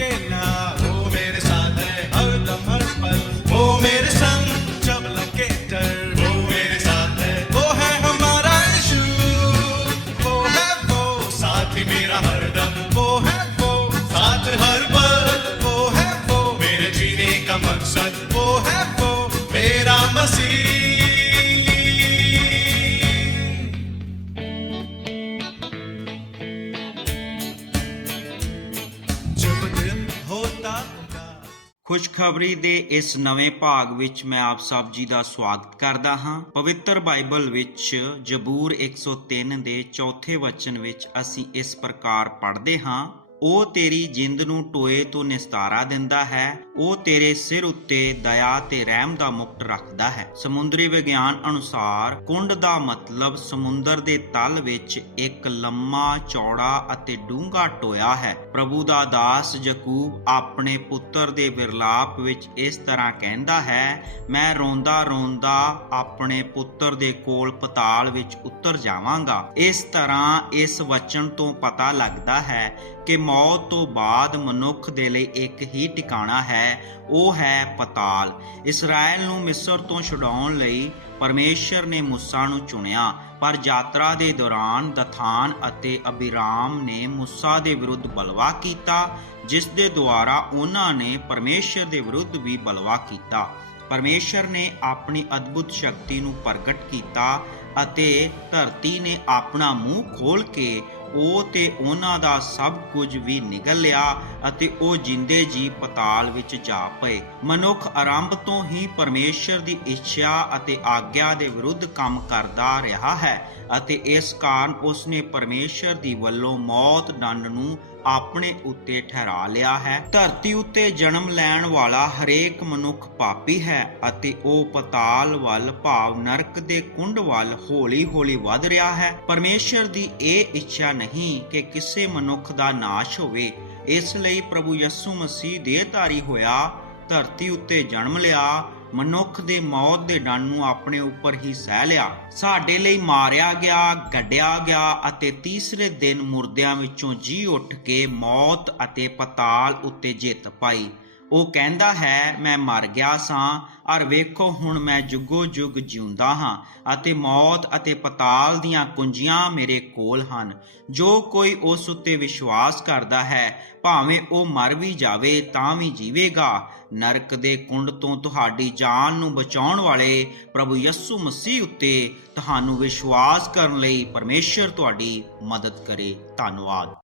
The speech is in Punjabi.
que nada. ਖੁਸ਼ਖਬਰੀ ਦੇ ਇਸ ਨਵੇਂ ਭਾਗ ਵਿੱਚ ਮੈਂ ਆਪ ਸਭ ਜੀ ਦਾ ਸਵਾਗਤ ਕਰਦਾ ਹਾਂ। ਪਵਿੱਤਰ ਬਾਈਬਲ ਵਿੱਚ ਜਬੂਰ 103 ਦੇ ਚੌਥੇ ਵਚਨ ਵਿੱਚ ਅਸੀਂ ਇਸ ਪ੍ਰਕਾਰ ਪੜ੍ਹਦੇ ਹਾਂ। ਉਹ ਤੇਰੀ ਜਿੰਦ ਨੂੰ ਟੋਏ ਤੋਂ ਨਿਸਤਾਰਾ ਦਿੰਦਾ ਹੈ, ਉਹ ਤੇਰੇ ਸਿਰ ਉੱਤੇ ਦਇਆ ਤੇ ਰਹਿਮ ਦਾ ਮੁਕਟ ਰੱਖਦਾ ਹੈ। ਸਮੁੰਦਰੀ ਵਿਗਿਆਨ ਅਨੁਸਾਰ ਕੁੰਡ ਦਾ ਮਤਲਬ ਸਮੁੰਦਰ ਦੇ ਤਲ ਵਿੱਚ ਇੱਕ ਲੰਮਾ ਚੌੜਾ ਅਤੇ ਡੂੰਘਾ ਟੋਇਆ ਹੈ। ਪ੍ਰਭੂ ਦਾ ਦਾਸ ਯਕੂਬ ਆਪਣੇ ਪੁੱਤਰ ਦੇ ਵਿਰਲਾਪ ਵਿੱਚ ਇਸ ਤਰ੍ਹਾਂ ਕਹਿੰਦਾ ਹੈ, ਮੈਂ ਰੋਂਦਾ ਰੋਂਦਾ ਆਪਣੇ ਪੁੱਤਰ ਦੇ ਕੋਲ ਪਤਾਲ ਵਿੱਚ ਉਤਰ ਜਾਵਾਂਗਾ। ਇਸ ਤਰ੍ਹਾਂ ਇਸ ਵਚਨ ਤੋਂ ਪਤਾ ਲੱਗਦਾ ਹੈ ਕਿ ਮੌਤ ਤੋਂ ਬਾਅਦ ਮਨੁੱਖ ਦੇ ਲਈ ਇੱਕ ਹੀ ਟਿਕਾਣਾ ਹੈ, ਉਹ ਹੈ ਪਤਾਲ। ਇਸਰਾਇਲ ਨੂੰ ਮਿਸਰ ਤੋਂ ਛੁਡਾਉਣ ਲਈ ਪਰਮੇਸ਼ਰ ਨੇ ਮੂਸਾ ਨੂੰ ਚੁਣਿਆ, ਪਰ ਯਾਤਰਾ ਦੇ ਦੌਰਾਨ ਦਥਾਨ ਅਤੇ ਅਬੀਰਾਮ ਨੇ ਮੂਸਾ ਦੇ ਵਿਰੁੱਧ ਬਲਵਾ ਕੀਤਾ, ਜਿਸ ਦੇ ਦੁਆਰਾ ਉਹਨਾਂ ਨੇ ਪਰਮੇਸ਼ਰ ਦੇ ਵਿਰੁੱਧ ਵੀ ਬਲਵਾ ਕੀਤਾ। ਪਰਮੇਸ਼ਰ ਨੇ ਆਪਣੀ ਅਦਭੁਤ ਸ਼ਕਤੀ ਨੂੰ ਪ੍ਰਗਟ ਕੀਤਾ ਅਤੇ ਧਰਤੀ ਨੇ ਆਪਣਾ ਮੂੰਹ ਖੋਲ ਕੇ ਉਹ ਤੇ ਉਹਨਾਂ ਦਾ ਸਭ ਕੁਝ ਵੀ ਨਿਗਲ ਲਿਆ ਅਤੇ ਉਹ ਜਿੰਦੇ ਜੀ ਪਤਾਲ ਵਿੱਚ ਜਾ ਪਏ। ਮਨੁੱਖ ਆਰੰਭ ਤੋਂ ਹੀ ਪਰਮੇਸ਼ਰ ਦੀ ਇੱਛਾ ਅਤੇ ਆਗਿਆ ਦੇ ਵਿਰੁੱਧ ਕੰਮ ਕਰਦਾ ਰਿਹਾ ਹੈ ਅਤੇ ਇਸ ਕਾਰਨ ਉਸਨੇ ਪਰਮੇਸ਼ਰ ਦੀ ਵੱਲੋਂ ਮੌਤ ਦੰਡ ਨੂੰ ਆਪਣੇ ਉੱਤੇ ਠਹਿਰਾ ਲਿਆ ਹੈ। ਧਰਤੀ ਉੱਤੇ ਜਨਮ ਲੈਣ ਵਾਲਾ ਹਰੇਕ ਮਨੁੱਖ ਪਾਪੀ ਹੈ ਅਤੇ ਉਹ ਪਤਾਲ ਵੱਲ ਭਾਵ ਨਰਕ ਦੇ ਕੁੰਡ ਵੱਲ ਹੌਲੀ-ਹੌਲੀ ਵੱਧ ਰਿਹਾ ਹੈ। ਪਰਮੇਸ਼ਰ ਦੀ ਇਹ ਇੱਛਾ ਨਹੀਂ ਕਿ ਕਿਸੇ ਮਨੁੱਖ ਦਾ ਨਾਸ਼ ਹੋਵੇ। ਇਸ ਲਈ ਪ੍ਰਭੂ ਯਿਸੂ ਮਸੀਹ ਦੇਹਧਾਰੀ ਹੋਇਆ, ਧਰਤੀ ਉੱਤੇ ਜਨਮ ਲਿਆ ਮਨੁੱਖ ਦੇ ਮੌਤ ਦੇ ਡੰਡ ਨੂੰ ਆਪਣੇ ਉੱਪਰ ਹੀ ਸਹਿ ਲਿਆ। ਸਾਡੇ ਲਈ ਮਾਰਿਆ ਗਿਆ, ਗੱਡਿਆ ਗਿਆ ਅਤੇ ਤੀਸਰੇ ਦਿਨ ਮੁਰਦਿਆਂ ਵਿੱਚੋਂ ਜੀ ਉੱਠ ਕੇ ਮੌਤ ਅਤੇ ਪਤਾਲ ਉੱਤੇ ਜਿੱਤ ਪਾਈ। ਉਹ ਕਹਿੰਦਾ ਹੈ, ਮੈਂ ਮਰ ਗਿਆ ਸਾਂ ਔਰ ਵੇਖੋ ਹੁਣ ਮੈਂ ਜੁਗੋ ਜੁਗ ਜਿਉਂਦਾ ਹਾਂ, ਅਤੇ ਮੌਤ ਅਤੇ ਪਤਾਲ ਦੀਆਂ ਕੁੰਜੀਆਂ ਮੇਰੇ ਕੋਲ ਹਨ। ਜੋ ਕੋਈ ਉਸ ਉੱਤੇ ਵਿਸ਼ਵਾਸ ਕਰਦਾ ਹੈ, ਭਾਵੇਂ ਉਹ ਮਰ ਵੀ ਜਾਵੇ ਤਾਂ ਵੀ ਜੀਵੇਗਾ। ਨਰਕ ਦੇ ਕੁੰਡ ਤੋਂ ਤੁਹਾਡੀ ਜਾਨ ਨੂੰ ਬਚਾਉਣ ਵਾਲੇ ਪ੍ਰਭੂ ਯਿਸੂ ਮਸੀਹ ਉੱਤੇ ਤੁਹਾਨੂੰ ਵਿਸ਼ਵਾਸ ਕਰਨ ਲਈ ਪਰਮੇਸ਼ਰ ਤੁਹਾਡੀ ਮਦਦ ਕਰੇ। ਧੰਨਵਾਦ।